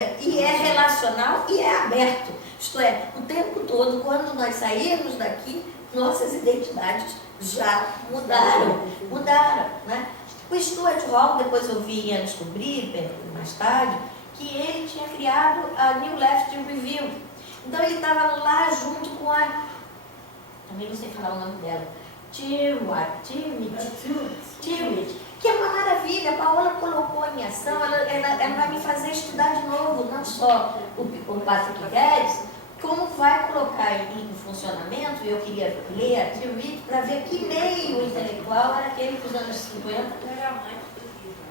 E é relacional e é aberto. Isto é, o tempo todo, quando nós sairmos daqui, nossas identidades já mudaram, né? O Stuart Hall, depois eu vinha descobrir, mais tarde, que ele tinha criado a New Left Review. Então ele estava lá junto com a... Também não sei falar o nome dela. Tyrwhitt, que é uma maravilha. A Paola colocou em ação, ela vai me fazer estudar de novo, não só o Patrick Guedes, como vai colocar em funcionamento. Eu queria ler a Tyrwhitt para ver que meio intelectual era aquele dos anos 50.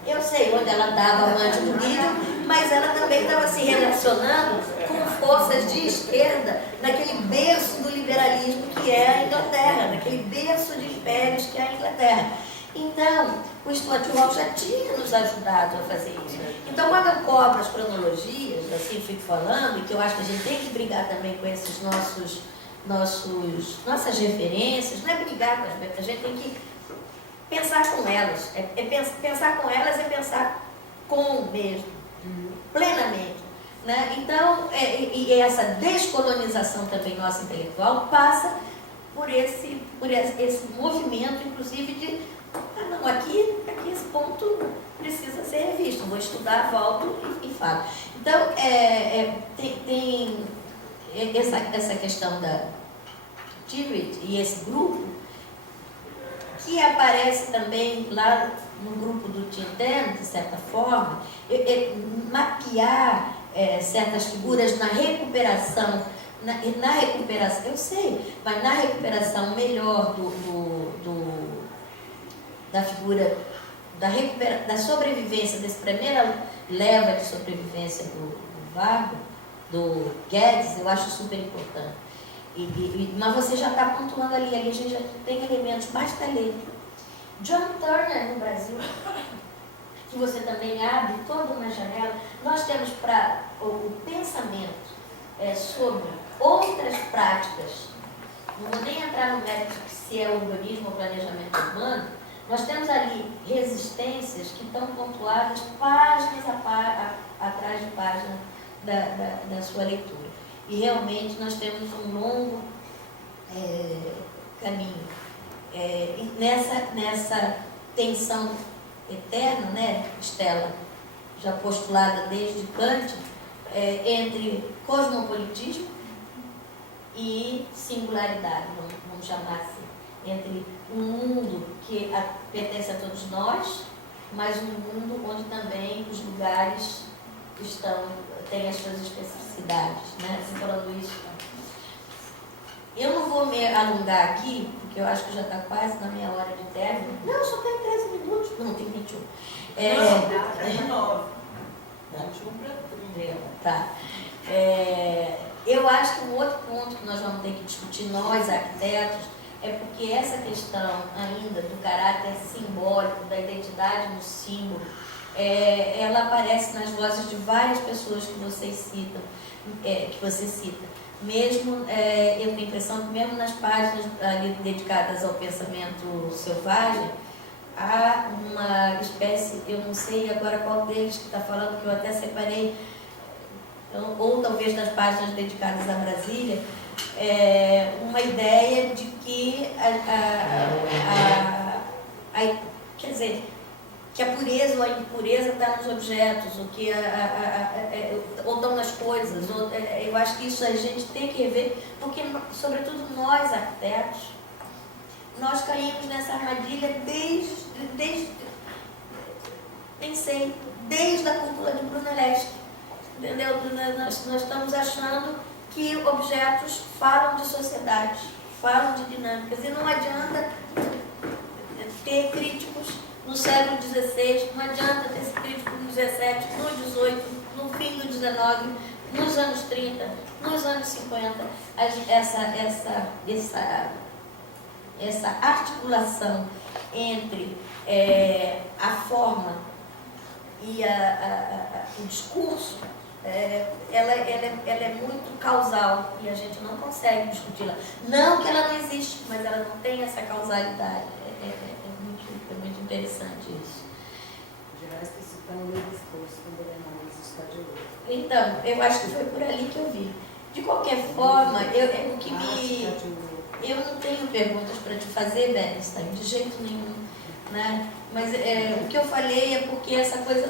Eu sei onde ela estava amante do livro, mas ela também estava se relacionando com forças de esquerda naquele berço do liberalismo que é a Inglaterra, naquele berço de impérios que é a Inglaterra. Então, o Stuart Hall já tinha nos ajudado a fazer isso. Então, quando eu cobro as cronologias, assim fico falando, e que eu acho que a gente tem que brigar também com esses nossas referências, não é brigar com as referências, a gente tem que pensar com elas. Pensar com elas é pensar com mesmo, plenamente. Né? Então, e essa descolonização também nossa intelectual passa por esse movimento, inclusive, de não, aqui esse ponto precisa ser revisto. Vou estudar, volto e falo. Então, tem essa questão da Tyrwhitt e esse grupo, que aparece também lá no grupo do Tintin, de certa forma, mapear certas figuras na recuperação, eu sei, mas na recuperação melhor da figura, da sobrevivência, dessa primeira leva de sobrevivência do Vargas, do Guedes, eu acho super importante. Mas você já está pontuando ali a gente já tem elementos, basta ler. John Turner no Brasil, que você também abre toda uma janela, nós temos para o pensamento sobre outras práticas, não vou nem entrar no mérito de se é urbanismo ou planejamento urbano, nós temos ali resistências que estão pontuadas páginas atrás de página da sua leitura. E realmente nós temos um longo caminho. E nessa tensão eterna, né, Stella, já postulada desde Kant, entre cosmopolitismo e singularidade, vamos chamar assim, entre um mundo que pertence a todos nós, mas um mundo onde também os lugares têm as suas especificidades, né? Assim, falando isso. Eu não vou me alongar aqui, porque eu acho que já está quase na minha hora de término. Não, só tem 13 minutos. Não, tem 21. Não, 9. 21 para 30. Tá. Eu acho que um outro ponto que nós vamos ter que discutir, nós arquitetos, é porque essa questão ainda do caráter simbólico, da identidade no símbolo, ela aparece nas vozes de várias pessoas que vocês citam, que você cita. Mesmo, eu tenho a impressão que mesmo nas páginas ali dedicadas ao pensamento selvagem, há uma espécie, eu não sei agora qual deles que está falando, que eu até separei, ou talvez nas páginas dedicadas a Brasília, uma ideia de que quer dizer, que a pureza ou a impureza está nos objetos, ou que ou estão nas coisas. Eu acho que isso a gente tem que rever, porque, sobretudo nós, arquitetos, nós caímos nessa armadilha desde a cúpula de Brunelleschi. Entendeu? Nós estamos achando que objetos falam de sociedade, falam de dinâmicas, e não adianta ter críticos no século XVI, não adianta ter crítico no XVII, no XVIII, no fim do XIX, nos anos 30, nos anos 50, essa articulação entre a forma e o discurso, ela é muito causal e a gente não consegue discuti-la. Não que ela não existe, mas ela não tem essa causalidade. É muito interessante isso. Gerar especificidade. Está no meio do esforço, quando ele analisa o estado de luto. Então, eu acho que foi por ali que eu vi. De qualquer forma, o que me... Eu não tenho perguntas para te fazer, Bernstein, de jeito nenhum, né? Mas o que eu falei é porque essa coisa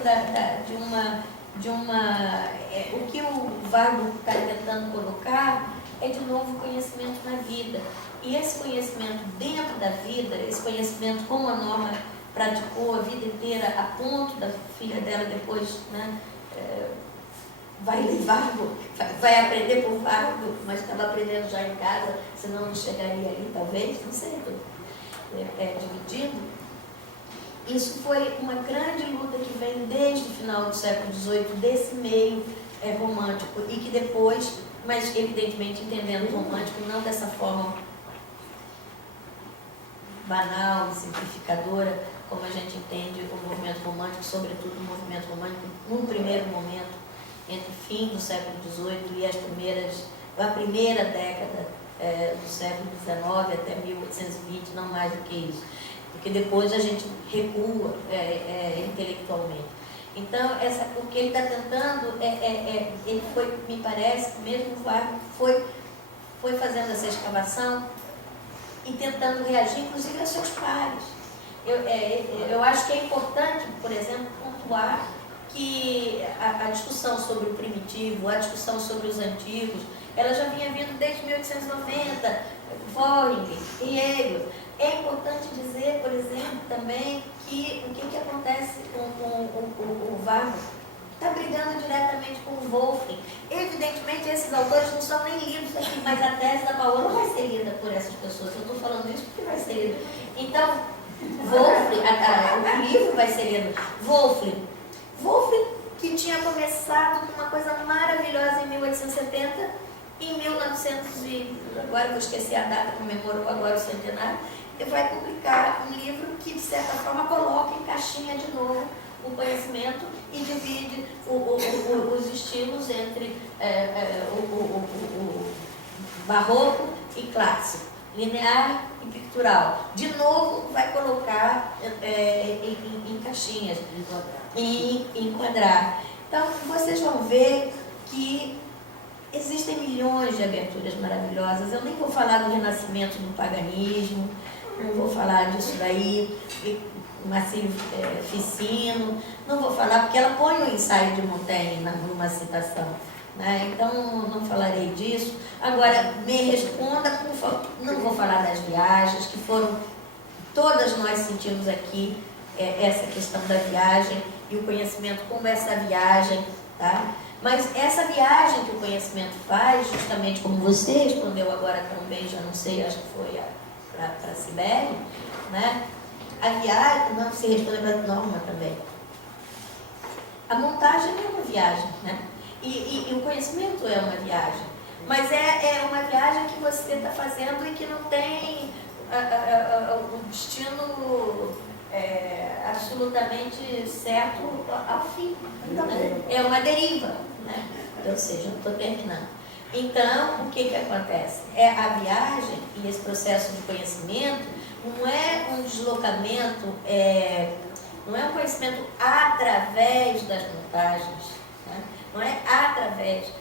o que o Vargo está tentando colocar é, de novo, conhecimento na vida. E esse conhecimento dentro da vida, esse conhecimento como a Norma praticou a vida inteira, a ponto da filha dela depois, né, vai levar, vai aprender por Vargo, mas estava aprendendo já em casa, senão não chegaria ali, talvez, não sei, dividindo. Isso foi uma grande luta que vem desde o final do século XVIII, desse meio romântico, e que depois, mas evidentemente entendendo o romântico não dessa forma banal e simplificadora, como a gente entende o movimento romântico, sobretudo o movimento romântico, num primeiro momento, entre o fim do século XVIII e a primeira década do século XIX até 1820, não mais do que isso, porque depois a gente recua intelectualmente. Então, o que ele está tentando, ele foi, me parece, mesmo o Vargo foi fazendo essa escavação e tentando reagir, inclusive, aos seus pares. Eu acho que é importante, por exemplo, pontuar que a discussão sobre o primitivo, a discussão sobre os antigos, ela já vinha vindo desde 1890, Voring e Hegel. É importante dizer, por exemplo, também que o que acontece com o Vargo está brigando diretamente com o Wolfling. Evidentemente, esses autores não são nem lidos aqui, mas a tese da Paola vai ser lida por essas pessoas. Eu estou falando isso porque vai ser lida. Então, Wolfling, o livro vai ser lido. Wolfling, que tinha começado com uma coisa maravilhosa em 1870, em 1900, agora eu vou esquecer a data, comemorou agora o centenário, e vai publicar um livro que, de certa forma, coloca em caixinha de novo o conhecimento e divide os estilos entre o barroco e clássico, linear e pictural. De novo, vai colocar em caixinhas, e enquadrar. Então, vocês vão ver que existem milhões de aberturas maravilhosas. Eu nem vou falar do renascimento do paganismo, não vou falar disso daí, Marcílio Ficino, não vou falar, porque ela põe o ensaio de Montaigne numa citação, né? Então não falarei disso. Agora, me responda, por favor. Não vou falar das viagens, que foram, todas nós sentimos aqui essa questão da viagem e o conhecimento como essa viagem, tá? Mas essa viagem que o conhecimento faz, justamente como você respondeu agora também, já não sei, acho que foi para a Cibele, né? A viagem, não se respondeu para a Norma também. A montagem é uma viagem, né? E o conhecimento é uma viagem. Mas é uma viagem que você está fazendo e que não tem o destino absolutamente certo ao fim. Então, é uma deriva, né? Ou seja, eu estou terminando. Então, o que acontece? A viagem e esse processo de conhecimento não é um deslocamento, não é um conhecimento através das montagens, né? Não é através.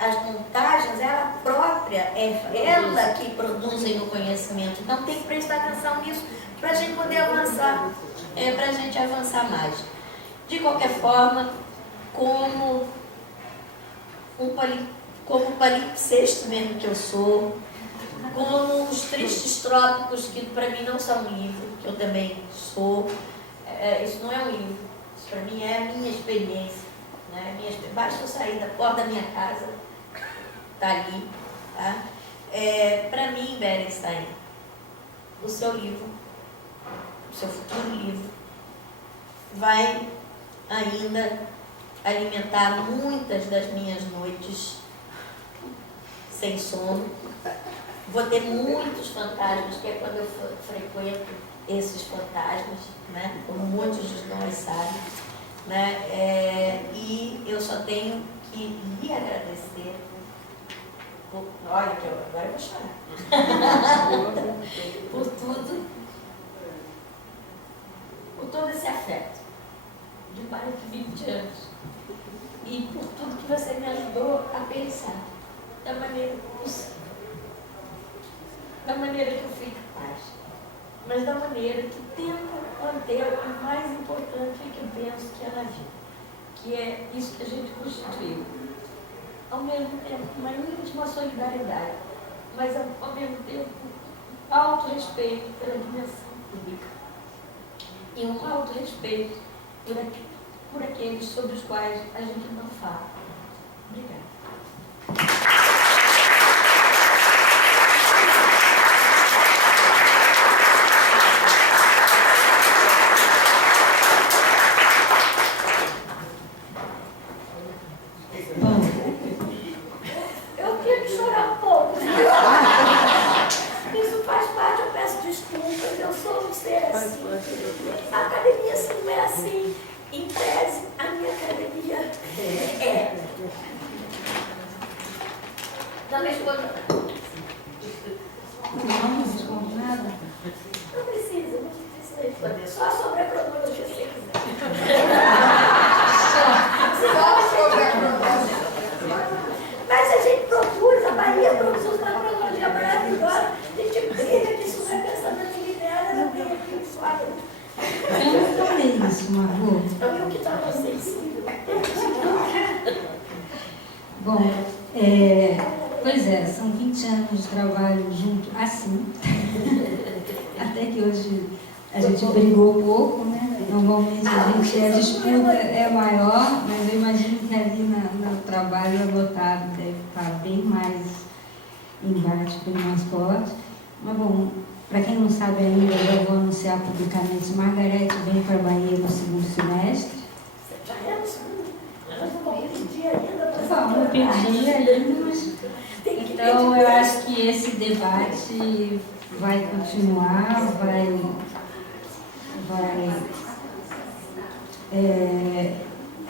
As montagens, ela própria, ela que produzem o conhecimento. Então, tem que prestar atenção nisso para a gente poder avançar, para a gente avançar mais. De qualquer forma, como palimpsesto mesmo que eu sou, como os tristes trópicos, que para mim não são um livro, que eu também sou, isso não é um livro, isso para mim é a minha experiência, né? Basta eu sair da porta da minha casa, está ali, tá? Para mim, Bernstein, o seu livro, o seu futuro livro, vai ainda alimentar muitas das minhas noites sem sono. Vou ter muitos fantasmas, que é quando eu frequento esses fantasmas, né? Como muitos de nós sabem, né? E eu só tenho que lhe agradecer. Olha, que agora eu vou chorar. Por tudo, por todo esse afeto de mais de 20 anos. E por tudo que você me ajudou a pensar, da maneira possível, da maneira que eu fui capaz, mas da maneira que tenta manter o mais importante que eu penso que é na vida, que é isso que a gente constituiu. Ao mesmo tempo, uma íntima solidariedade, mas ao mesmo tempo, alto respeito pela dimensão pública e um alto respeito por aqueles sobre os quais a gente não fala. Obrigada. Eu tenho que chorar um pouco. Isso faz parte, eu peço desculpas, eu sou um ser assim. A academia assim, não é assim. Em tese, a minha academia é. Não me escuta. Não nada. Não precisa, não precisa responder. Só sobre a cronologia, se você quiser. Só sobre a cronologia. Mas a gente produz, a Bahia produz uma cronologia maravilhosa. A gente brilha disso, não é pensamento linear, ela tem aqui um quadro. Eu não falei isso, Margot. Então, eu que estava sensível. Bom, pois é, são 20 anos de trabalho junto, assim. Até que hoje a gente brigou pouco, né? Normalmente a disputa é maior, mas eu imagino que ali no trabalho anotado deve estar bem mais embate, bem mais forte. Mas bom, para quem não sabe ainda, eu já vou anunciar publicamente, Margarete vem para a Bahia no segundo semestre. Já é no segundo? Nós não vamos pedir ainda para Vamos pedir ainda, mas... Então eu acho que esse debate vai continuar,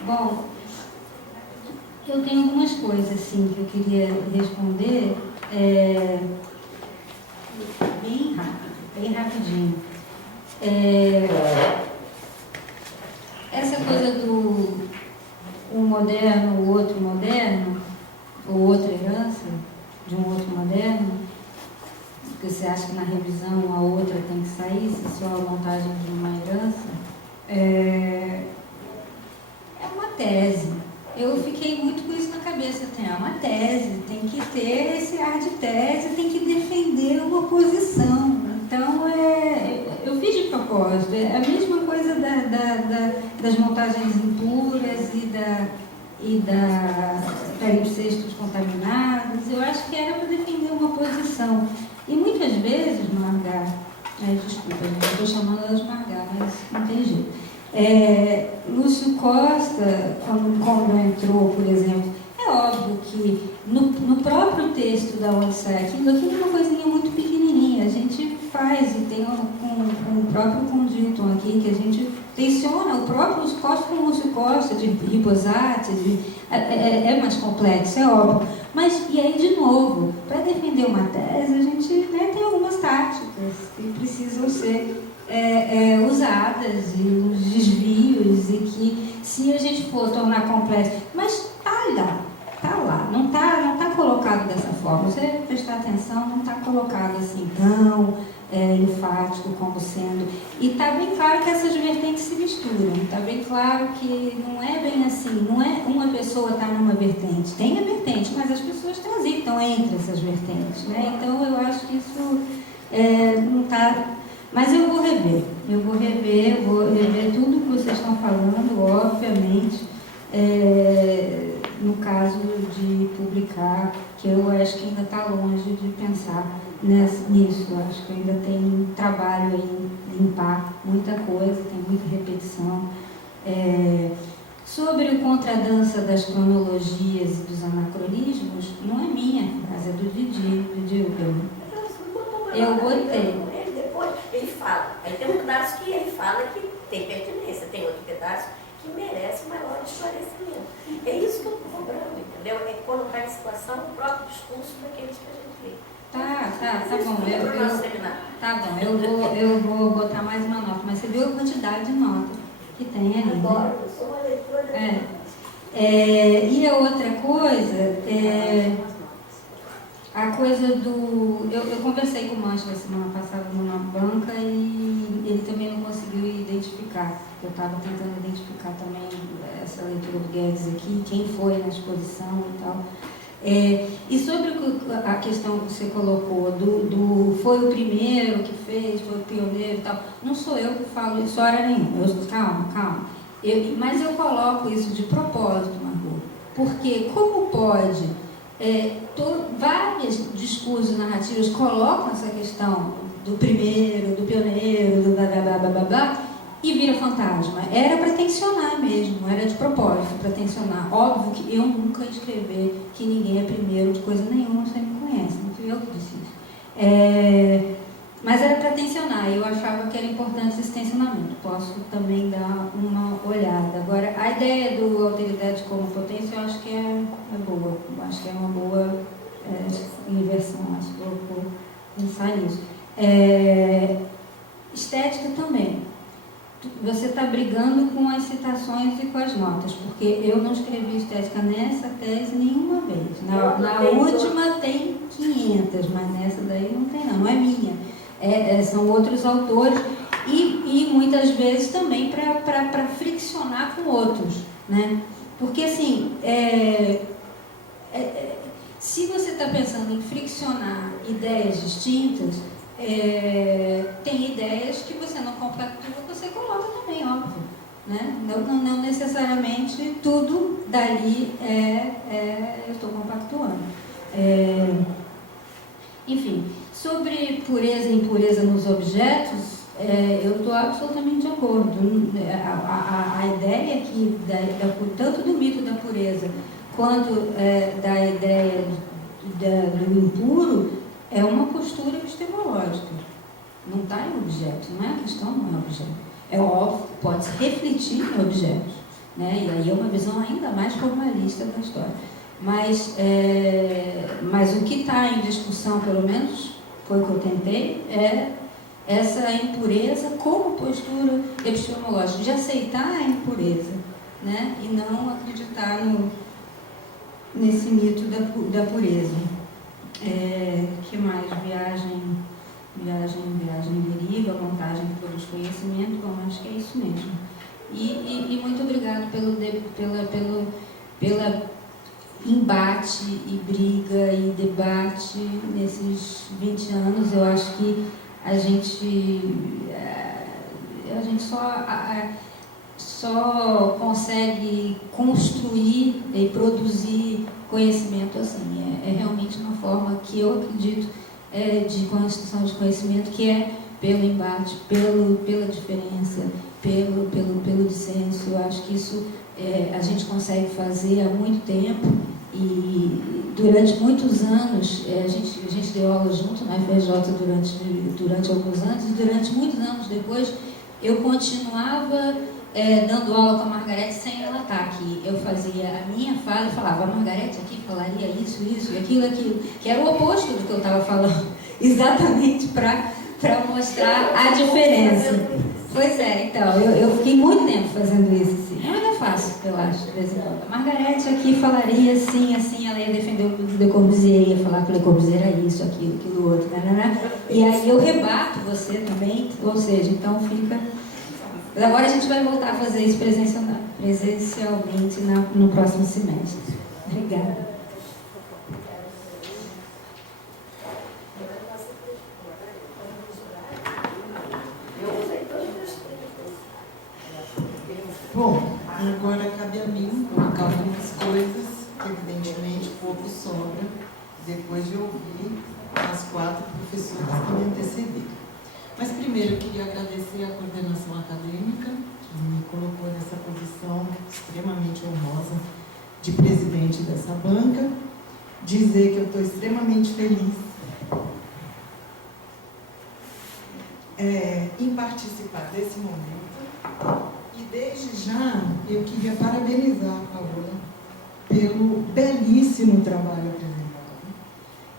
bom, eu tenho algumas coisas assim que eu queria responder bem rápido, bem rapidinho. Essa coisa do um moderno, o outro moderno, ou outra herança de um outro moderno, porque você acha que na revisão a outra tem que sair, se só a montagem de uma herança, é uma tese. Eu fiquei muito com isso na cabeça, tem uma tese, tem que ter esse ar de tese, tem que defender uma posição. Então, eu fiz de propósito, é a mesma coisa das montagens impuras e da palimpsestos contaminados. Eu acho que era para defender uma posição. E muitas vezes, Margar, desculpa, eu estou chamando ela de Margar, mas não tem jeito. Lúcio Costa, quando entrou, por exemplo, é óbvio que no próprio texto da Onde Sai Aquilo é uma coisinha muito pequenininha. A gente faz, e tem um próprio Condito aqui, que a gente tensiona o próprio Lúcio Costa com o Lúcio Costa, de Ribosati, é mais complexo, é óbvio. Mas, e aí, de novo, para defender uma tese, a gente tem algumas táticas que precisam ser usadas, e os desvios, e que se a gente for tornar complexo, mas está lá, não tá colocado dessa forma. Você prestar atenção, não está colocado assim tão enfático como sendo, e está bem claro que essas vertentes se misturam, está bem claro que não é bem assim, não é uma pessoa está numa vertente, tem a vertente, mas as pessoas transitam entre essas vertentes, né? Então eu acho que isso não está. Mas eu vou rever tudo que vocês estão falando, obviamente, no caso de publicar, que eu acho que ainda está longe de pensar nisso. Eu acho que ainda tem trabalho aí, limpar muita coisa, tem muita repetição. Sobre o contradança das cronologias e dos anacronismos, não é minha frase, é do Didi Uberman. Eu botei. Depois ele fala. Aí tem um pedaço que ele fala que tem pertinência, tem outro pedaço que merece maior esclarecimento. É isso que eu estou cobrando, entendeu? É colocar em situação o próprio discurso daqueles que a gente lê. Tá bom. Eu vou botar mais uma nota, mas você viu a quantidade de notas. que tem ali. Né? Adoro, eu sou uma leitora. E a outra coisa a coisa do... Eu conversei com o Mancha na semana passada numa banca e ele também não conseguiu identificar. Eu estava tentando identificar também essa leitura do Guedes aqui, quem foi na exposição e tal. E sobre a questão que você colocou, foi o primeiro que fez, foi o pioneiro e tal, não sou eu que falo isso hora nenhuma. Calma. Mas eu coloco isso de propósito, Margot, porque como pode, vários discursos narrativos colocam essa questão do primeiro, do pioneiro, do blá, e vira fantasma. Era para tensionar mesmo, era de propósito, para tensionar. Óbvio que eu nunca escrever que ninguém é primeiro de coisa nenhuma, você me conhece, não fui eu que disse isso. Mas era para tensionar, eu achava que era importante esse tensionamento. Posso também dar uma olhada. Agora, a ideia do alteridade como potência, eu acho que é boa. Eu acho que é uma boa inversão, acho que eu vou pensar nisso. Estética também. Você está brigando com as citações e com as notas, porque eu não escrevi estética nessa tese nenhuma vez. Na última tem 500, mas nessa daí não tem não é minha. São outros autores e muitas vezes também para friccionar com outros, né? Porque assim, se você está pensando em friccionar ideias distintas, tem ideias que você não compactua, você coloca também, óbvio, né? Não necessariamente tudo dali eu estou compactuando. Enfim, sobre pureza e impureza nos objetos, eu estou absolutamente de acordo. A ideia aqui, tanto do mito da pureza quanto da ideia do impuro, é uma postura epistemológica. Não está em objeto, não é a questão, não é objeto. É óbvio, pode se refletir em objetos, né? E aí é uma visão ainda mais formalista da história. Mas o que está em discussão, pelo menos, foi o que eu tentei, é essa impureza como postura epistemológica, de aceitar a impureza, né? E não acreditar nesse mito da pureza. Que mais? Viagem, deriva, montagem de produtos de conhecimento, bom, acho que é isso mesmo. E muito obrigado pela embate e briga e debate nesses 20 anos. Eu acho que a gente só consegue construir e produzir conhecimento assim. É realmente uma forma que eu acredito de construção de conhecimento, que é pelo embate, pela diferença, pelo dissenso. Eu acho que isso a gente consegue fazer há muito tempo e durante muitos anos, a gente deu aula junto na FRJ durante alguns anos, e durante muitos anos depois eu continuava dando aula com a Margarete sem ela estar aqui. Eu fazia a minha fala e falava, a Margarete aqui falaria isso e aquilo, que era o oposto do que eu estava falando, exatamente para mostrar a diferença. Pois então, eu fiquei muito tempo fazendo isso, assim. Não é fácil, eu acho, de vez em quando. A Margarete aqui falaria assim, ela ia defender o Le Corbusier, ia falar que o Le Corbusier era isso, aquilo outro, né? E aí eu rebato você também, ou seja, então fica... Mas agora a gente vai voltar a fazer isso presencialmente no próximo semestre. Obrigada. Bom, agora cabe a mim colocar algumas coisas que evidentemente pouco sobra depois de ouvir as 4 professoras que me antecederam. Mas primeiro eu queria agradecer a coordenação acadêmica, que me colocou nessa posição extremamente honrosa de presidente dessa banca, dizer que eu estou extremamente feliz em participar desse momento. E desde já eu queria parabenizar a Paola pelo belíssimo trabalho apresentado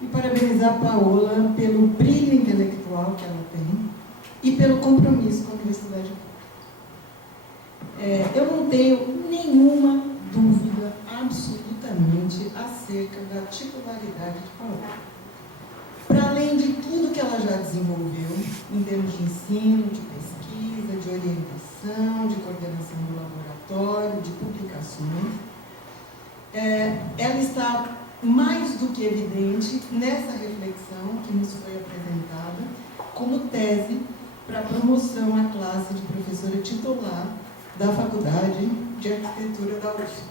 e parabenizar a Paola pelo brilho intelectual que ela tem e pelo compromisso com a Universidade Pública. eu não tenho nenhuma dúvida absolutamente acerca da titularidade de Paola. Para além de tudo que ela já desenvolveu, em termos de ensino, de pesquisa, de orientação, de coordenação do laboratório, de publicações, ela está mais do que evidente nessa reflexão que nos foi apresentada como tese para promoção à classe de professora titular da Faculdade de Arquitetura da UFSC.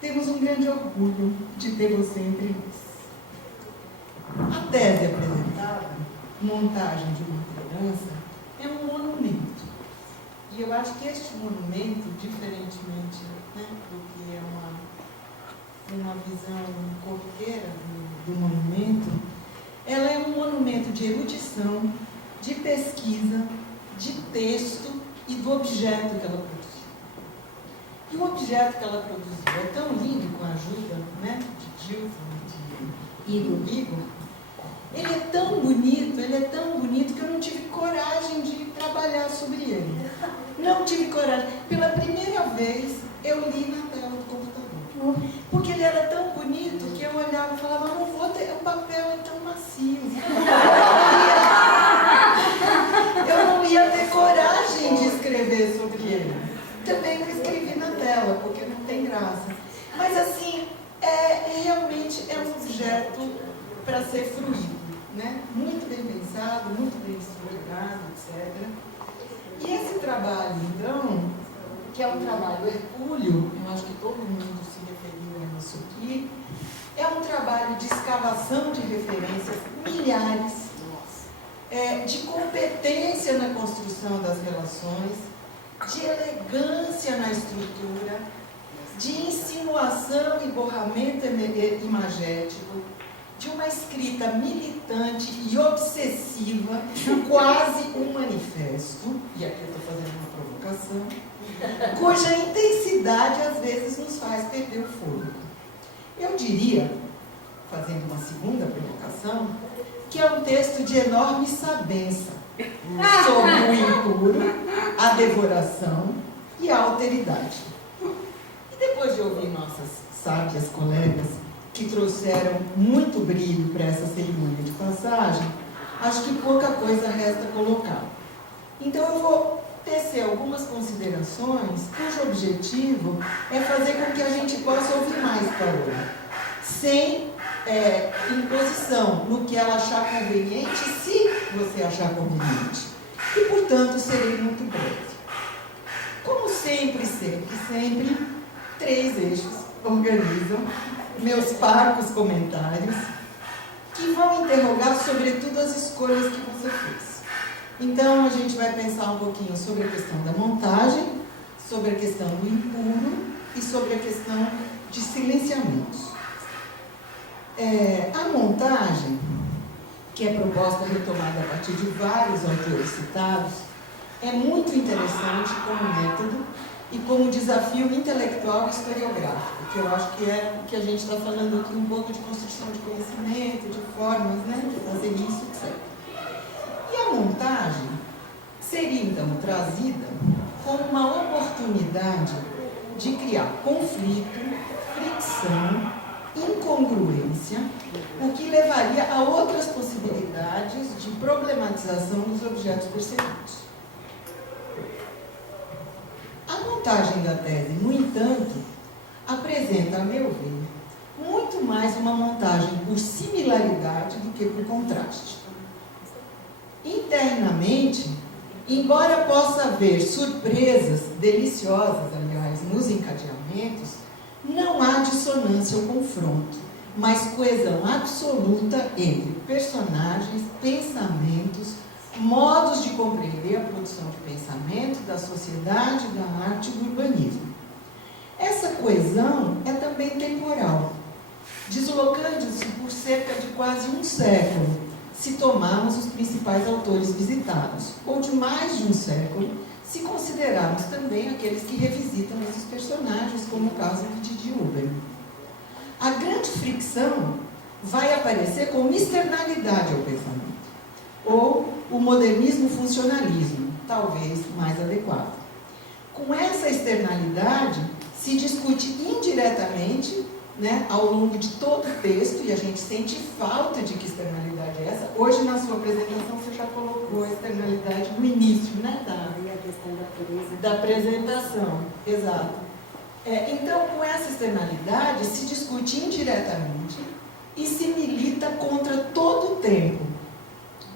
Temos um grande orgulho de ter você entre nós. A tese apresentada, Montagem de uma Criança, é um monumento. E eu acho que este monumento, diferentemente, né, do que é uma visão corriqueira do monumento, ela é um monumento de erudição, de pesquisa, de texto e do objeto que ela produziu. E o objeto que ela produziu é tão lindo, com a ajuda, né, de Gilson e de Igor. Ele é tão bonito que eu não tive coragem de trabalhar sobre ele. Não tive coragem. Pela primeira vez, eu li na tela do computador. Porque ele era tão bonito que eu olhava e falava, não vou ter, o papel é tão macio. Eu não ia ter coragem de escrever sobre ele. Também não escrevi na tela, porque não tem graça. Mas assim, realmente é um objeto para ser fruído, né? Muito bem pensado, muito bem estruturado, etc. E esse trabalho, então, que é um trabalho hercúleo, eu acho que todo mundo se referiu a isso aqui, é um trabalho de escavação de referências milhares, de competência na construção das relações, de elegância na estrutura, de insinuação e borramento imagético, de uma escrita militante e obsessiva, quase um manifesto, e aqui eu estou fazendo uma provocação, cuja intensidade às vezes nos faz perder o fôlego. Eu diria, fazendo uma segunda provocação, que é um texto de enorme sabença sobre o impuro, a devoração e a alteridade. E depois de ouvir nossas sábias colegas que trouxeram muito brilho para essa cerimônia de passagem, acho que pouca coisa resta colocar. Então eu vou tecer algumas considerações cujo objetivo é fazer com que a gente possa ouvir mais Paola, sem imposição no que ela achar conveniente, se você achar conveniente. E, portanto, serei muito breve. Como sempre, três eixos organizam meus parcos comentários, que vão interrogar, sobretudo, as escolhas que você fez. Então, a gente vai pensar um pouquinho sobre a questão da montagem, sobre a questão do impuro e sobre a questão de silenciamentos. A montagem, que é proposta retomada a partir de vários autores citados, é muito interessante como método e como desafio intelectual e historiográfico, que eu acho que é o que a gente está falando aqui, um pouco de construção de conhecimento, de formas, né, de fazer isso, etc. E a montagem seria, então, trazida como uma oportunidade de criar conflito, fricção, incongruência, o que levaria a outras possibilidades de problematização dos objetos percebidos. A montagem da tese, no entanto, apresenta, a meu ver, muito mais uma montagem por similaridade do que por contraste. Internamente, embora possa haver surpresas deliciosas, aliás, nos encadeamentos, não há dissonância ou confronto, mas coesão absoluta entre personagens, pensamentos, modos de compreender a produção de pensamento, da sociedade, da arte e do urbanismo. Essa coesão é também temporal, deslocando-se por cerca de quase um século, se tomarmos os principais autores visitados, ou de mais de um século, se considerarmos também aqueles que revisitam esses personagens, como o caso de Didi Huber. A grande fricção vai aparecer como externalidade ao pensamento, ou o modernismo-funcionalismo, talvez mais adequado. Com essa externalidade, se discute indiretamente, né, ao longo de todo o texto, e a gente sente falta de que externalidade é essa. Hoje, na sua apresentação, você já colocou a externalidade no início, né, da apresentação. Exato. Então, com essa externalidade, se discute indiretamente e se milita contra todo o tempo,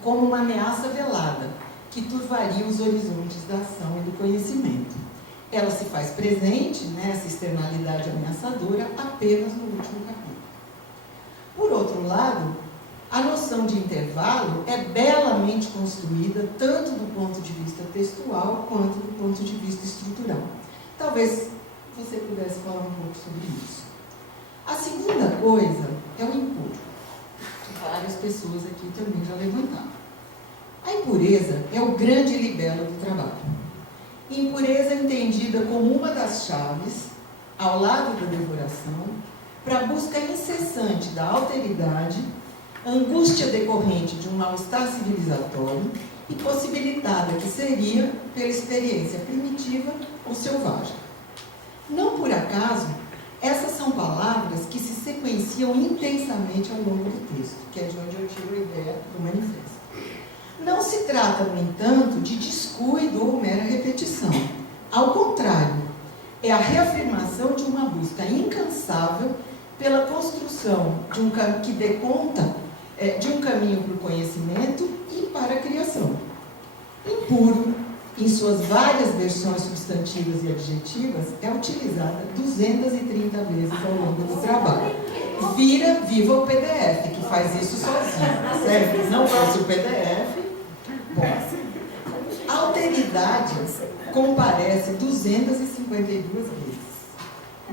como uma ameaça velada, que turvaria os horizontes da ação e do conhecimento. Ela se faz presente, né, essa externalidade ameaçadora, apenas no último capítulo. Por outro lado, a noção de intervalo é belamente construída, tanto do ponto de vista textual, quanto do ponto de vista estrutural. Talvez você pudesse falar um pouco sobre isso. A segunda coisa é o impuro, que várias pessoas aqui também já levantaram. A impureza é o grande libelo do trabalho. Impureza entendida como uma das chaves, ao lado da devoração, para a busca incessante da alteridade, angústia decorrente de um mal-estar civilizatório e possibilitada que seria pela experiência primitiva ou selvagem. Não por acaso, essas são palavras que se sequenciam intensamente ao longo do texto, que é de onde eu tiro a ideia do manifesto. Não se trata, no entanto, de descuido ou mera repetição. Ao contrário, é a reafirmação de uma busca incansável pela construção de que dê conta de um caminho para o conhecimento e para a criação. Impuro, em suas várias versões substantivas e adjetivas, é utilizada 230 vezes ao longo do trabalho. Viva o PDF, que faz isso sozinho, certo? Não fosse o PDF. Bom, a alteridade comparece 252 vezes.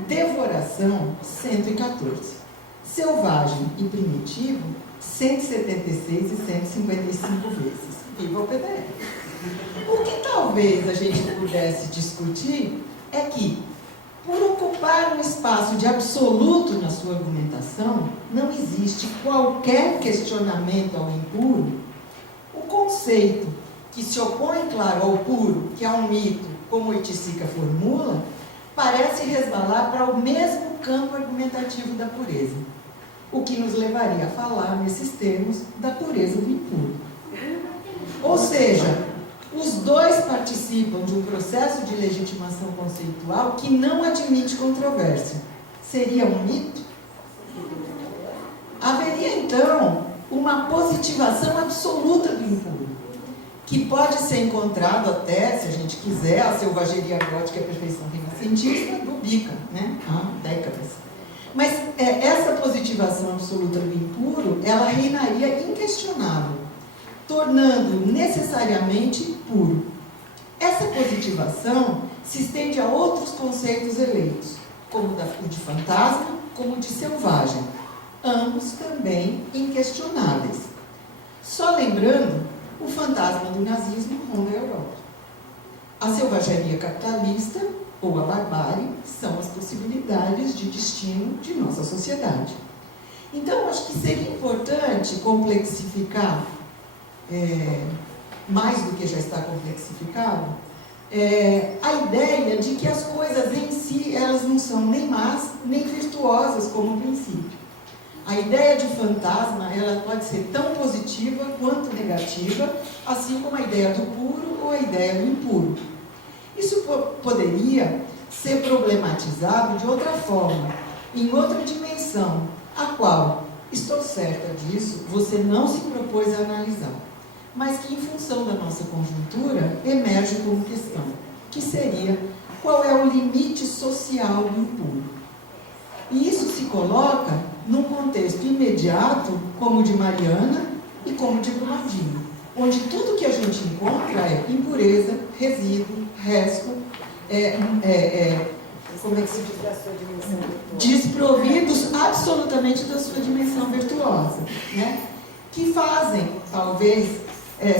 Devoração, 114. Selvagem e primitivo, 176 e 155 vezes. Viva o PDF. O que talvez a gente pudesse discutir é que, por ocupar um espaço de absoluto na sua argumentação, não existe qualquer questionamento ao impuro. O conceito que se opõe, claro, ao puro, que é um mito, como Oiticica formula, parece resvalar para o mesmo campo argumentativo da pureza, o que nos levaria a falar, nesses termos, da pureza do impuro. Ou seja, os dois participam de um processo de legitimação conceitual que não admite controvérsia. Seria um mito? Haveria, então, uma positivação absoluta do impuro, que pode ser encontrado até, se a gente quiser, a selvageria gótica e a perfeição renascentista do Bica, né? Há décadas. Mas essa positivação absoluta do impuro, ela reinaria inquestionável, tornando necessariamente puro. Essa positivação se estende a outros conceitos eleitos, como o de fantasma, como o de selvagem, ambos também inquestionáveis. Só lembrando, o fantasma do nazismo ronda a Europa. A selvageria capitalista ou a barbárie são as possibilidades de destino de nossa sociedade. Então, acho que seria importante complexificar, mais do que já está complexificado, a ideia de que as coisas em si, elas não são nem más, nem virtuosas como princípio. A ideia de fantasma, ela pode ser tão positiva quanto negativa, assim como a ideia do puro ou a ideia do impuro. Isso poderia ser problematizado de outra forma, em outra dimensão, a qual, estou certa disso, você não se propôs a analisar, mas que, em função da nossa conjuntura, emerge como questão, que seria: qual é o limite social do impuro? E isso se coloca num contexto imediato, como o de Mariana e como o de Brumadinho, onde tudo que a gente encontra é impureza, resíduo, resto, como é que se diz? Desprovidos absolutamente da sua dimensão virtuosa, né? Que fazem, talvez,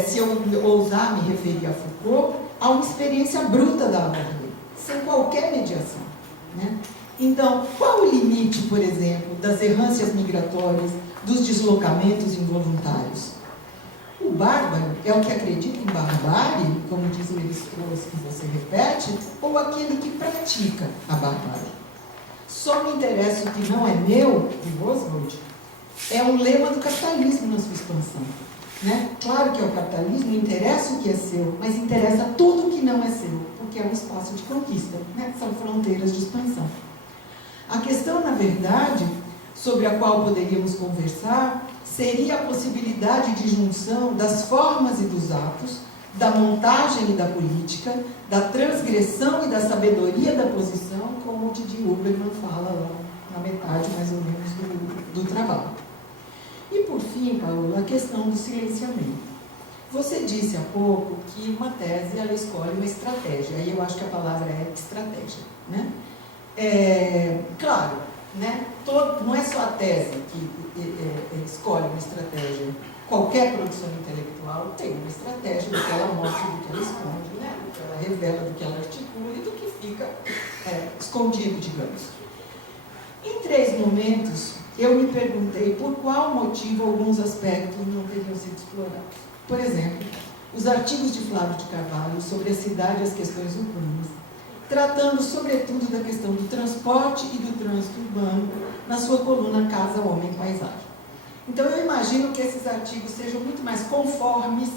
se eu ousar me referir a Foucault, a uma experiência bruta da alma, sem qualquer mediação, né? Então, qual o limite, por exemplo, das errâncias migratórias, dos deslocamentos involuntários? O O bárbaro é o que acredita em barbárie, como diz o Lévi-Strauss, que você repete, ou aquele que pratica a barbárie. Só me interessa o que não é meu, de Oswald, é um lema do capitalismo na sua expansão. Né? Claro que é o capitalismo, interessa o que é seu, mas interessa tudo o que não é seu, porque é um espaço de conquista, né? São fronteiras de expansão. A questão, na verdade, sobre a qual poderíamos conversar, seria a possibilidade de junção das formas e dos atos, da montagem e da política, da transgressão e da sabedoria da posição, como o Didi Huberman fala lá na metade, mais ou menos, do trabalho. E, por fim, Paulo, a questão do silenciamento. Você disse há pouco que uma tese, ela escolhe uma estratégia, aí eu acho que a palavra é estratégia, né? Claro, né? Não é só a tese que escolhe uma estratégia. Qualquer produção intelectual tem uma estratégia do que ela mostra, do que ela esconde, né? Do que ela revela, do que ela articula e do que fica escondido, digamos. Em 3 momentos, eu me perguntei por qual motivo alguns aspectos não teriam sido explorados. Por exemplo, os artigos de Flávio de Carvalho sobre a cidade e as questões urbanas, tratando sobretudo da questão do transporte e do trânsito urbano na sua coluna Casa, Homem, Paisagem. Então eu imagino que esses artigos sejam muito mais conformes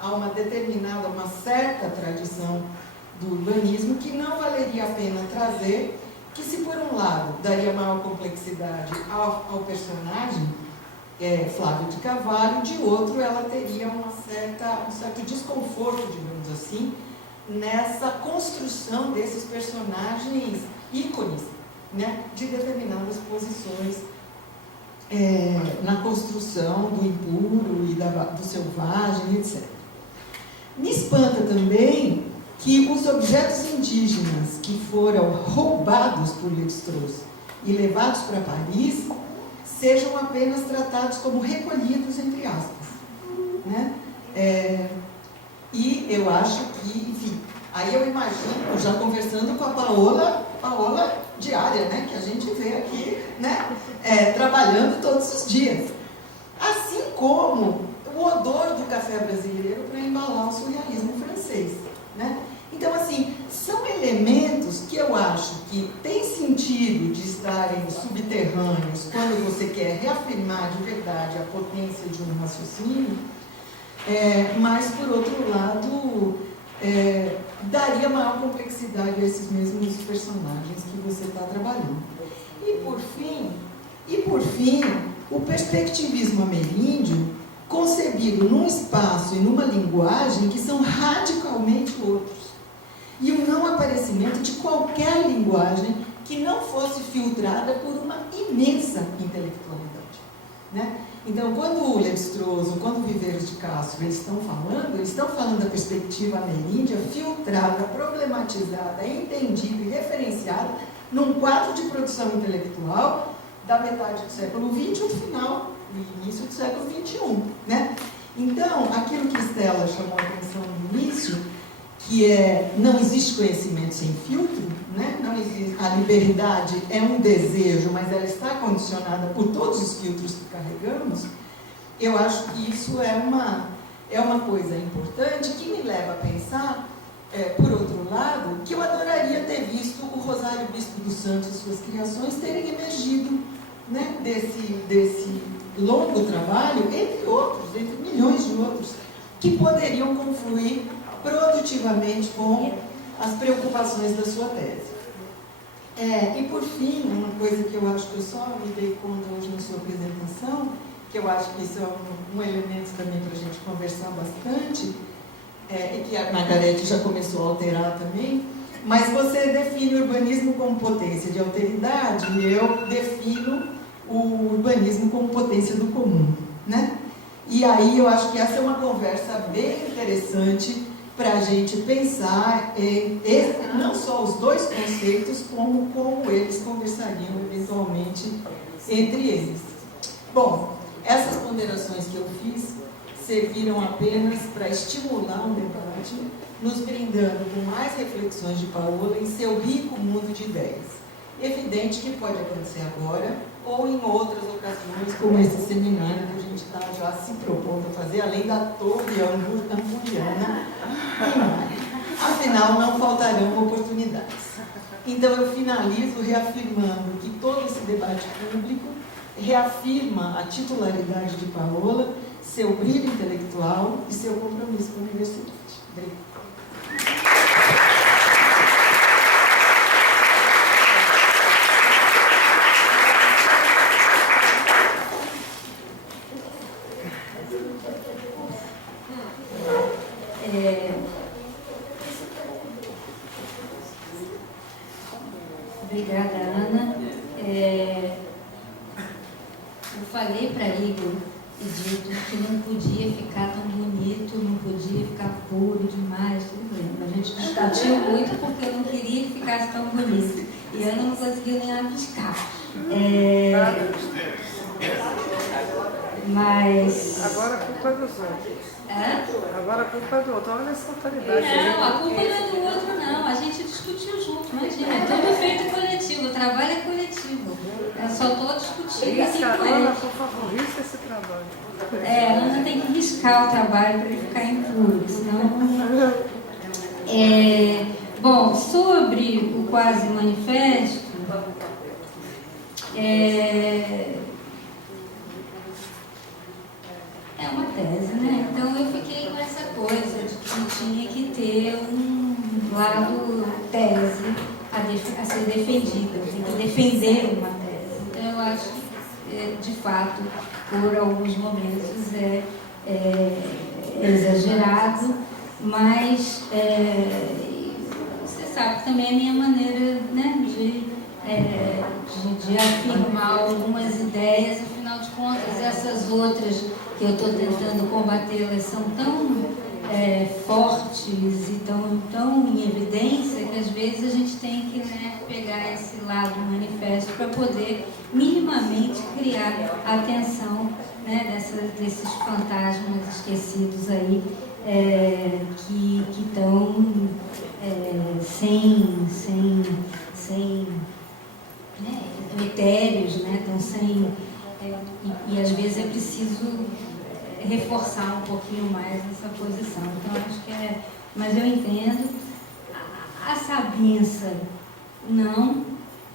a uma determinada, uma certa tradição do urbanismo que não valeria a pena trazer, que se por um lado daria maior complexidade ao personagem, Flávio de Carvalho, de outro ela teria um certo desconforto, digamos assim, nessa construção desses personagens ícones, né, de determinadas posições na construção do impuro e do selvagem, etc. Me espanta também que os objetos indígenas que foram roubados por Lévi-Strauss e levados para Paris sejam apenas tratados como recolhidos, entre aspas. Né? E eu acho que, enfim, aí eu imagino, já conversando com a Paola diária, né, que a gente vê aqui, né, trabalhando todos os dias. Assim como o odor do café brasileiro para embalar o surrealismo francês. Né? Então, assim, são elementos que eu acho que tem sentido de estarem subterrâneos quando você quer reafirmar de verdade a potência de um raciocínio, mas, por outro lado, daria maior complexidade a esses mesmos personagens que você está trabalhando. E, por fim, o perspectivismo ameríndio concebido num espaço e numa linguagem que são radicalmente outros. E o não aparecimento de qualquer linguagem que não fosse filtrada por uma imensa intelectualidade. Né? Então, quando o Lévi-Strauss, ou quando o Viveiros de Castro eles estão falando da perspectiva ameríndia filtrada, problematizada, entendida e referenciada num quadro de produção intelectual da metade do século XX ao final, no início do século XXI. Né? Então, aquilo que Stella chamou a atenção no início, que não existe conhecimento sem filtro, né? Não existe, a liberdade é um desejo, mas ela está condicionada por todos os filtros que carregamos. Eu acho que isso é uma coisa importante que me leva a pensar, por outro lado, que eu adoraria ter visto o Rosário Bispo dos Santos e suas criações terem emergido, né, desse longo trabalho, entre outros, entre milhões de outros, que poderiam confluir produtivamente com as preocupações da sua tese. E por fim, uma coisa que eu acho que eu só me dei conta hoje na sua apresentação, que eu acho que isso é um elemento também para a gente conversar bastante, e que a Margarete já começou a alterar também, mas você define o urbanismo como potência de alteridade e eu defino o urbanismo como potência do comum. Né? E aí eu acho que essa é uma conversa bem interessante para a gente pensar não só os dois conceitos, como eles conversariam eventualmente entre eles. Bom, essas ponderações que eu fiz serviram apenas para estimular um debate, nos brindando com mais reflexões de Paola em seu rico mundo de ideias. Evidente que pode acontecer agora ou em outras ocasiões. apresentações, como esse seminário que a gente está já se propondo a fazer, além da torre anguriana. Afinal, não faltarão oportunidades. Então, eu finalizo reafirmando que todo esse debate público reafirma a titularidade de Paola, seu brilho intelectual e seu compromisso com a universidade. Obrigada. Obrigada, Ana. Eu falei para Igor e dito que não podia ficar tão bonito, não podia ficar puro demais, tudo bem. A gente discutiu muito porque eu não queria que ficasse tão bonito. E Ana não conseguiu nem abiscar. Mas... Agora a culpa é dos outros. Agora a culpa é do outro. Olha essa autoridade. Não, a culpa não é do outro, não. A gente discutiu junto, imagina. É todo feito coletivo, o trabalho é coletivo. Eu só estou discutindo assim com ele. Ana, por favor, risca esse trabalho. A Ana tem que riscar o trabalho para ele ficar impuro, senão... Bom, sobre o quase manifesto, é uma tese, né? Então eu fiquei com essa coisa de que tinha que ter um lado tese a ser defendida, tem que defender uma tese. Então eu acho que, de fato, por alguns momentos é exagerado, mas você sabe também a minha maneira, né, de afirmar algumas ideias, afinal de contas essas outras que eu estou tentando combatê-las são tão fortes e tão em evidência que às vezes a gente tem que, né, pegar esse lado do manifesto para poder minimamente criar a atenção, né, desses fantasmas esquecidos aí que estão sem né, etéreos, né, estão sem... E às vezes é preciso reforçar um pouquinho mais essa posição. Então, acho que mas eu entendo. A Sabença, não,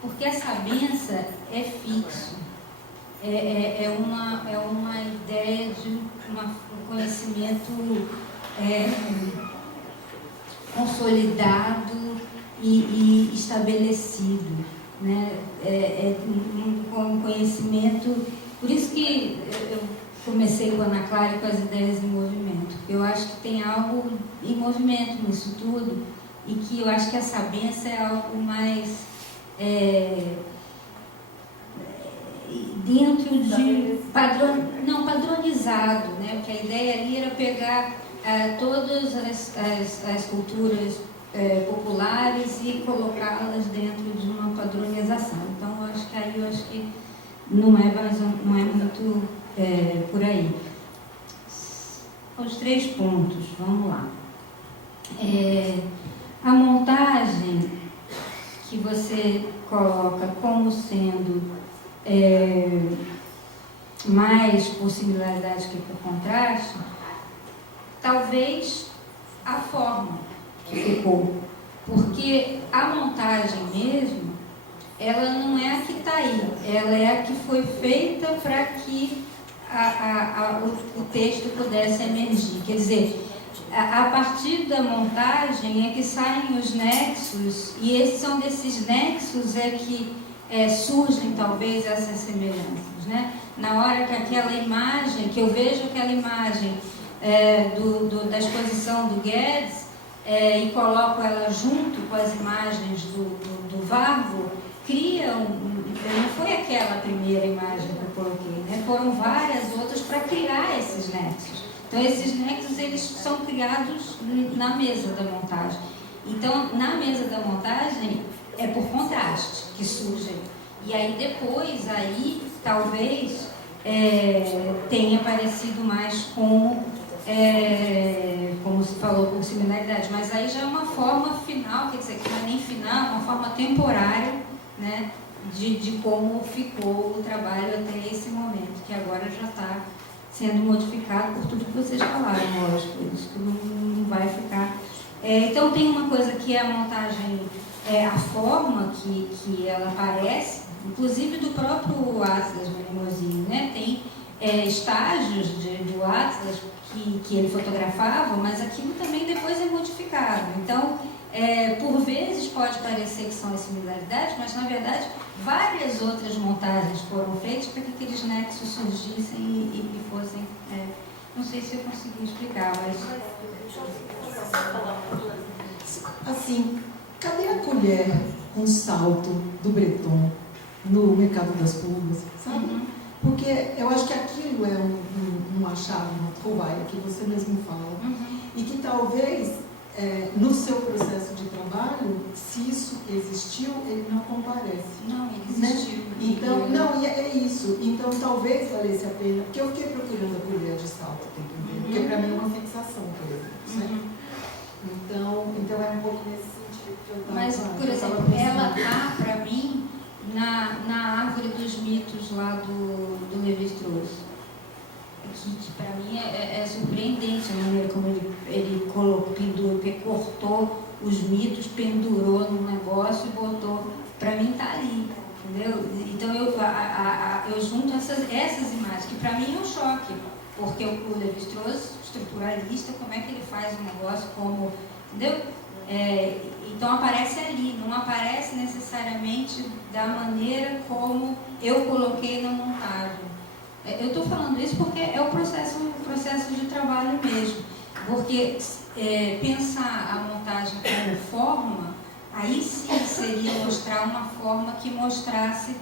porque a Sabença é fixo. É uma ideia de um conhecimento consolidado e estabelecido, né? Um conhecimento. Por isso que eu comecei com a Ana Clara e com as ideias em movimento. Eu acho que tem algo em movimento nisso tudo e que eu acho que a Sabença é algo mais dentro de padronizado, né? Porque a ideia ali era pegar todas as culturas populares e colocá-las dentro de uma padronização. Então, eu acho que não é muito por aí. Os 3 pontos, vamos lá. A montagem que você coloca como sendo mais por similaridade que por contraste, talvez a forma que ficou, porque a montagem mesmo, ela não é a que está aí, ela é a que foi feita para que o texto pudesse emergir. Quer dizer, a partir da montagem é que saem os nexos, e são desses nexos que surgem talvez essas semelhanças, né? Na hora que aquela imagem, que eu vejo aquela imagem da exposição do Guedes e coloco ela junto com as imagens do Vargo, não foi aquela primeira imagem que eu coloquei, né? Foram várias outras para criar esses nexos. Então, esses nexos, eles são criados na mesa da montagem. Então, na mesa da montagem, é por contraste que surgem. E aí, depois, talvez, tenha aparecido mais como se falou, por similaridade. Mas aí já é uma forma final, quer dizer, que não é nem final, é uma forma temporária, né, de como ficou o trabalho até esse momento. sendo modificado por tudo que vocês falaram, lógico, isso que não vai ficar. Então tem uma coisa que é a montagem, a forma que ela aparece, inclusive do próprio Atlas Menemozinho, né? Tem estágios do Atlas que ele fotografava, mas aquilo também depois é modificado. Então, por vezes pode parecer que são as similaridades, mas na verdade várias outras montagens foram feitas para que aqueles nexos surgissem e fossem. Não sei se eu consegui explicar, mas. Assim, cadê a colher com salto do Breton no mercado das pulgas, sabe? Uhum. Porque eu acho que aquilo é um achado, uma trouvaille que você mesmo fala. Uhum. E que talvez, no seu processo de trabalho, se isso existiu, ele não comparece. Não, ele existiu. Né? Então, não, e é isso. Então, talvez valesse a pena, porque eu fiquei procurando a colher de salto, porque para mim é uma fixação, por exemplo. Né? Então, é um pouco nesse sentido que eu estava. Mas, por exemplo, ela está, para mim, na árvore dos mitos lá do Lévi-Strauss. Que para mim é surpreendente a maneira como ele pendurou, cortou os mitos, pendurou num negócio e botou. Para mim está ali, entendeu? Então eu junto essas imagens, que para mim é um choque, porque o Lévi-Strauss, estruturalista, como é que ele faz um negócio como, entendeu? Então aparece ali, não aparece necessariamente da maneira como eu coloquei na montagem. Eu estou falando isso porque é o processo de trabalho mesmo, porque pensar a montagem como forma, aí sim seria mostrar uma forma que mostrasse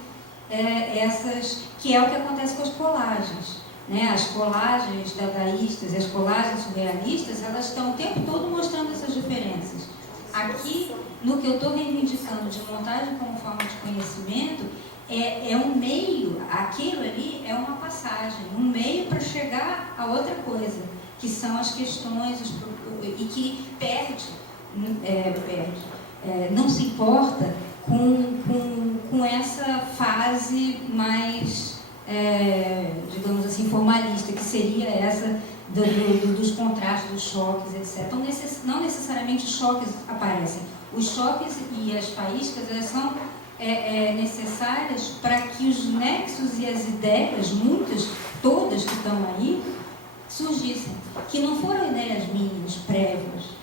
que é o que acontece com as colagens. Né? As colagens dadaístas e as colagens surrealistas, elas estão o tempo todo mostrando essas diferenças. Aqui, no que eu estou reivindicando de montagem como forma de conhecimento, é um meio, aquilo ali é uma passagem, um meio para chegar a outra coisa, que são as questões, e que não se importa com essa fase mais, digamos assim, formalista, que seria essa dos contrastes, dos choques, etc. Então, não necessariamente os choques aparecem. Os choques e as faíscas, elas são necessárias para que os nexos e as ideias, muitas, todas que estão aí, surgissem. Que não foram ideias minhas, prévias.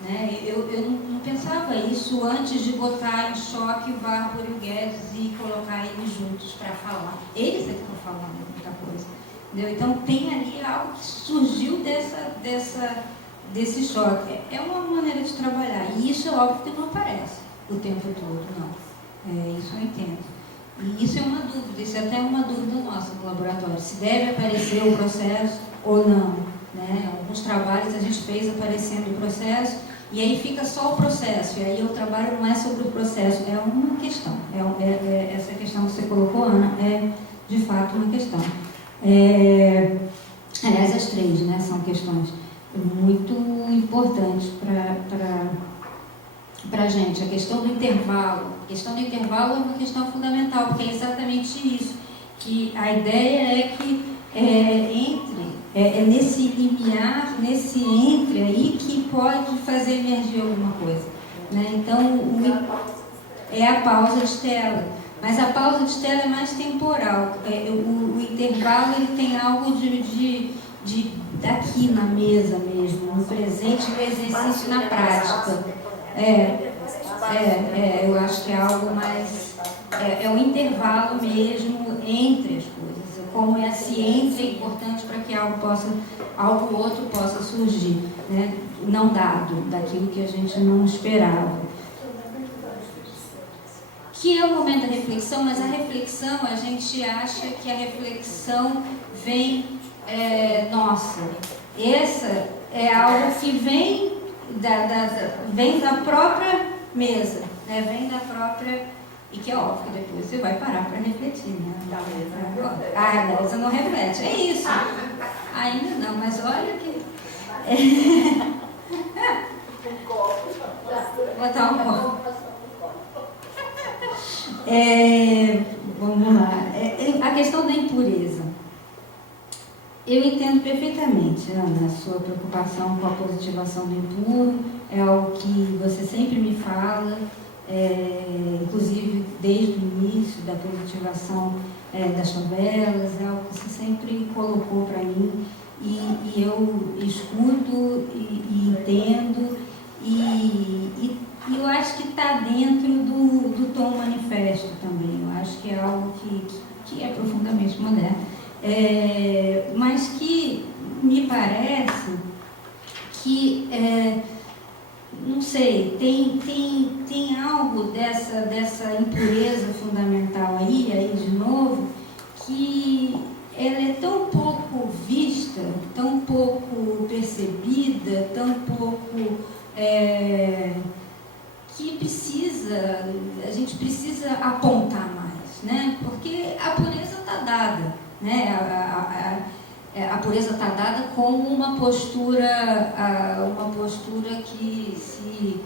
Né? Eu não pensava isso antes de botar em choque o Bárbaro e o Guedes e colocar eles juntos para falar. Eles é que estão falando muita coisa. Entendeu? Então tem ali algo que surgiu desse choque. É uma maneira de trabalhar. E isso é óbvio que não aparece o tempo todo, não. Isso eu entendo. E isso é uma dúvida, isso é até uma dúvida nossa no laboratório. Se deve aparecer o processo ou não. Né? Alguns trabalhos a gente fez aparecendo o processo e aí fica só o processo. E aí o trabalho não é sobre o processo, é uma questão. Essa questão que você colocou, Ana, é de fato uma questão. Aliás, as três, né, são questões muito importantes para a gente. A questão do intervalo. A questão do intervalo é uma questão fundamental, porque é exatamente isso. Que a ideia é que nesse limiar, nesse entre aí, que pode fazer emergir alguma coisa. Né? Então, é a pausa de tela. Mas a pausa de tela é mais temporal. O intervalo ele tem algo de daqui na mesa mesmo, no presente, no exercício na prática. Eu acho que é algo mais. É um intervalo mesmo entre as coisas. Como esse entre é importante para que algo outro possa surgir, né? Não dado daquilo que a gente não esperava. Que é o momento da reflexão, mas a reflexão, a gente acha que a reflexão vem nossa. Essa é algo que vem da própria mesa, né? Vem da própria. E que é óbvio que depois você vai parar para refletir, né? A mesa não reflete, é isso. Ainda não, mas olha que. Botar um copo. Vamos lá. A questão da impureza. Eu entendo perfeitamente, Ana, a sua preocupação com a positivação do impuro, é algo que você sempre me fala, inclusive desde o início da positivação das favelas, é algo que você sempre colocou para mim, e eu escuto e entendo, e eu acho que está dentro do tom manifesto também. Eu acho que é algo que é profundamente moderno, mas que me parece que, não sei, tem algo dessa impureza fundamental aí de novo, que ela é tão pouco vista, tão pouco percebida, tão pouco... que a gente precisa apontar mais, né? Porque a pureza está dada, né? A pureza está dada como uma postura que se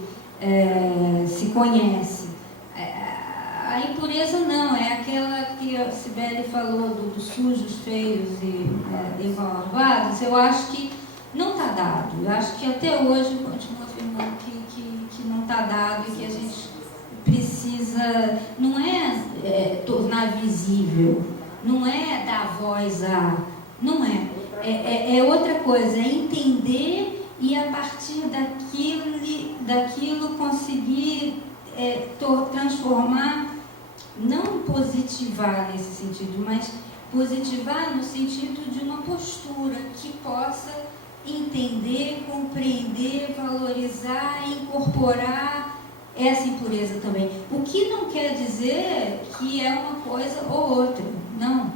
conhece. A impureza não, é aquela que a Cibele falou dos sujos, feios e malvados. Eu acho que não está dado. Eu acho que até hoje continuo afirmando que não está dado e que a gente precisa, não é tornar visível, não é dar voz a, não é outra coisa, é entender e a partir daquilo conseguir transformar, não positivar nesse sentido, mas positivar no sentido de uma postura que possa entender, compreender, valorizar, incorporar essa impureza também. O que não quer dizer que é uma coisa ou outra, não.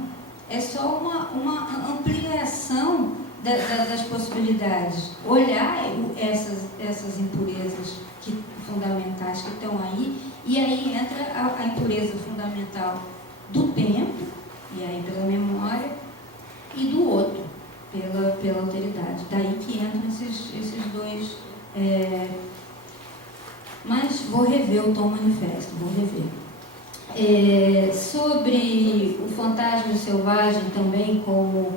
É só uma ampliação das possibilidades. Olhar essas impurezas fundamentais que estão aí, e aí entra a impureza fundamental do tempo, e aí pela memória, e do outro, pela alteridade. Daí que entram esses dois. Mas vou rever o tom manifesto, vou rever. Sobre o fantasma selvagem também como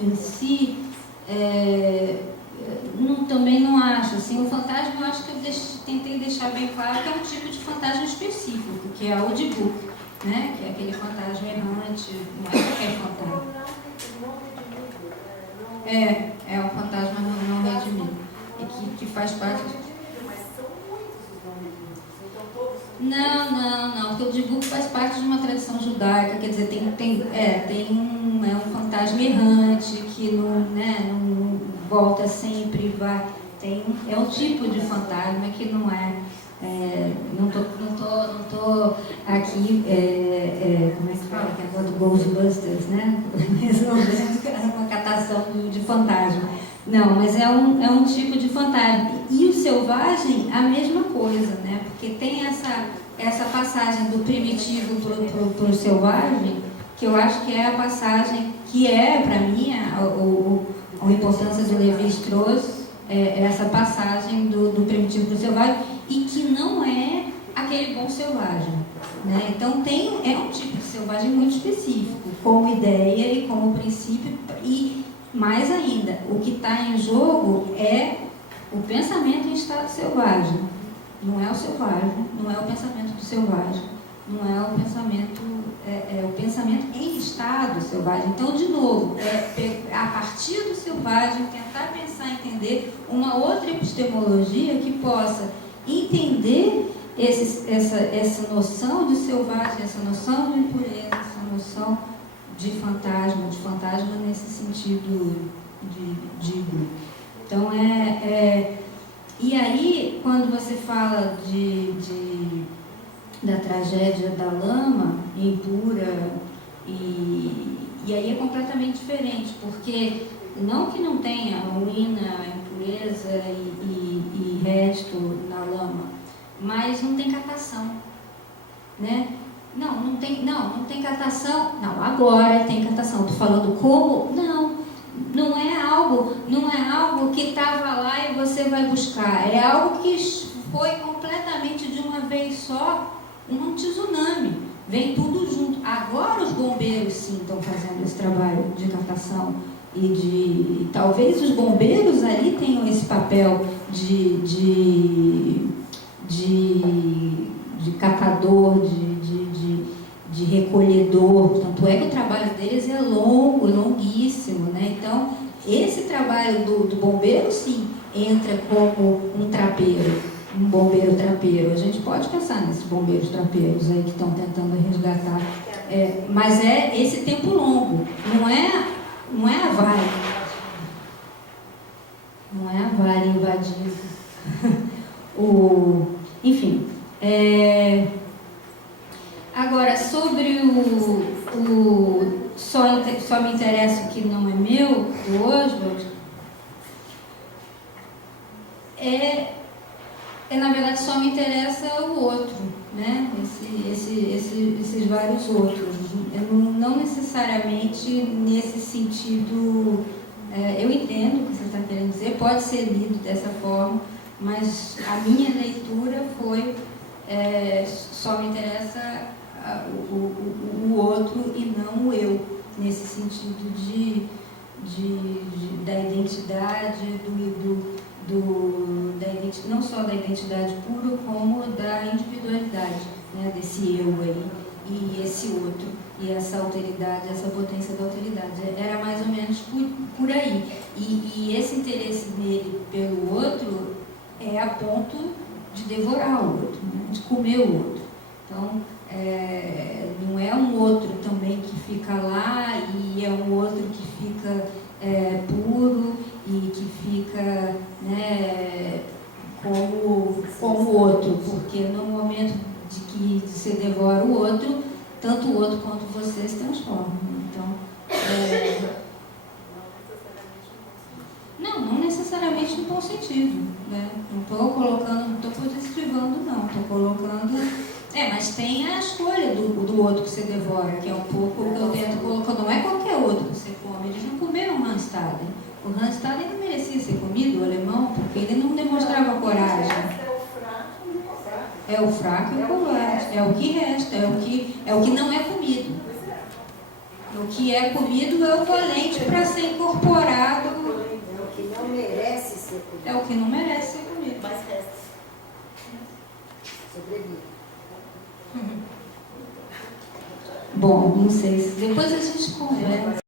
em si, também não acho. Assim, o fantasma, eu acho que eu tentei deixar bem claro que é um tipo de fantasma específico, que é o de Book, né? Que é aquele fantasma errante, não é qualquer fantasma. É um fantasma não redimido, e que faz parte... Mas são muitos os não redimidos, então todos... Não, porque o Dibuk faz parte de uma tradição judaica, quer dizer, é um fantasma errante que não volta sempre, vai. É um tipo de fantasma que não é. Não tô aqui, como é que fala? Que é agora do Ghostbusters, né? Resolvendo uma catação de fantasma. Não, mas é um tipo de fantasma. E o selvagem, a mesma coisa, né? Porque tem essa passagem do primitivo para o selvagem, que eu acho que é a passagem que para mim, a importância do Lévi-Strauss, essa passagem do primitivo para o selvagem, e que não é aquele bom selvagem, né? Então é um tipo de selvagem muito específico, como ideia e como princípio, e mais ainda, o que está em jogo é o pensamento em estado selvagem, não é o selvagem, não é o pensamento do selvagem, não é o pensamento, o pensamento em estado selvagem. Então, de novo, a partir do selvagem, tentar pensar, entender uma outra epistemologia que possa entender essa noção de selvagem, essa noção de impureza, essa noção de fantasma nesse sentido de grupo. Então, e aí, quando você fala da tragédia da lama impura, e aí é completamente diferente, porque não que não tenha ruína, impureza e resto na lama, mas não tem catação, né? Não tem catação. Não, agora tem catação. Estou falando como? Não é algo que estava lá e você vai buscar. É algo que foi completamente de uma vez só, um tsunami. Vem tudo junto. Agora os bombeiros sim estão fazendo esse trabalho de catação e talvez os bombeiros ali tenham esse papel de catador, de recolhedor, tanto é que o trabalho deles é longo, longuíssimo, né? Então, esse trabalho do bombeiro, sim, entra como um trapeiro, um bombeiro trapeiro. A gente pode pensar nesses bombeiros trapeiros aí que estão tentando resgatar, mas é esse tempo longo, não é a Vale. Não é a Vale invadindo. Enfim. Agora, sobre o só me interessa o que não é meu, do Oswald, na verdade só me interessa o outro, né? Esses vários outros. Não necessariamente nesse sentido, eu entendo o que você está querendo dizer, pode ser lido dessa forma, mas a minha leitura foi só me interessa o outro e não o eu, nesse sentido da identidade, não só da identidade pura, como da individualidade, né, desse eu aí, e esse outro, e essa alteridade, essa potência da alteridade. Era mais ou menos por aí. E esse interesse dele pelo outro é a ponto de devorar o outro, né, de comer o outro. Então, não é um outro também que fica lá e é um outro que fica puro e que fica, né, como o outro, porque no momento de que você devora o outro, tanto o outro quanto você se transformam. Então, não necessariamente no bom sentido, né? Não estou positivando, não, estou colocando. Mas tem a escolha do outro que você devora, que é um pouco o que eu tento colocar. Não é qualquer outro que você come. Eles não comeram o Randstaden. O Randstaden não merecia ser comido, o alemão, porque ele não demonstrava coragem. É o fraco e o covarde. É o que resta, é o que não é comido. O que é comido é o valente para ser incorporado. É o que não merece ser comido. É o que não merece ser comido. Mas resta. Sobrevive. Bom, não sei se depois a gente conversa.